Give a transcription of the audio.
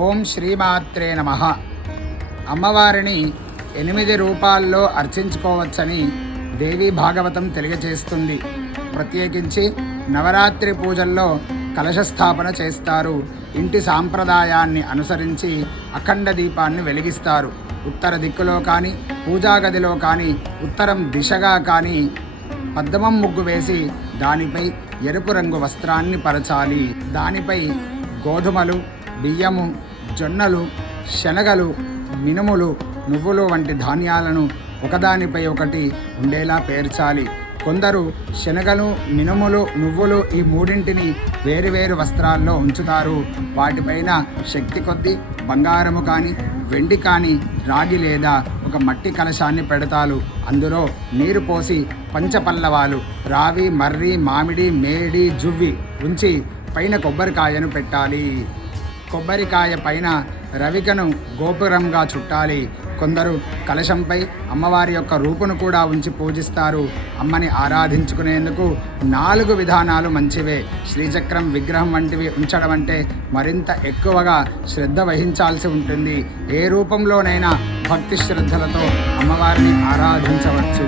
ఓం శ్రీమాత్రే నమః. అమ్మవారిని 8 రూపాల్లో అర్చించుకోవచ్చని దేవీ భాగవతం తెలియజేస్తుంది. ప్రత్యేకించి నవరాత్రి పూజల్లో కలశస్థాపన చేస్తారు. ఇంటి సాంప్రదాయాన్ని అనుసరించి అఖండ దీపాన్ని వెలిగిస్తారు. ఉత్తర దిక్కులో కానీ, పూజా గదిలో కానీ, ఉత్తరం దిశగా కానీ పద్మం ముగ్గు వేసి దానిపై ఎరుపు రంగు వస్త్రాన్ని పరచాలి. దానిపై గోధుమలు, బియ్యము, జొన్నలు, శనగలు, మినుములు, నువ్వులు వంటి ధాన్యాలను ఒకదానిపై ఒకటి ఉండేలా పేర్చాలి. కొందరు శనగలు, మినుములు, నువ్వులు ఈ మూడింటిని వేరువేరు వస్త్రాల్లో ఉంచుతారు. వాటిపైన శక్తి కొద్దీ బంగారము కానీ, వెండి కానీ, రాగి లేదా ఒక మట్టి కలశాన్ని పెడతారు. అందులో నీరు పోసి పంచపల్లవాలు, రావి, మర్రి, మామిడి, మేడి, జువ్వి ఉంచి పైన కొబ్బరికాయను పెట్టాలి. కొబ్బరికాయ పైన రవికను గోపురంగా చుట్టాలి. కొందరు కలశంపై అమ్మవారి యొక్క రూపును కూడా ఉంచి పూజిస్తారు. అమ్మని ఆరాధించుకునేందుకు 4 విధానాలు మంచివే. శ్రీచక్రం, విగ్రహం వంటివి ఉంచడం అంటే మరింత ఎక్కువగా శ్రద్ధ వహించాల్సి ఉంటుంది. ఏ రూపంలోనైనా భక్తి శ్రద్ధలతో అమ్మవారిని ఆరాధించవచ్చు.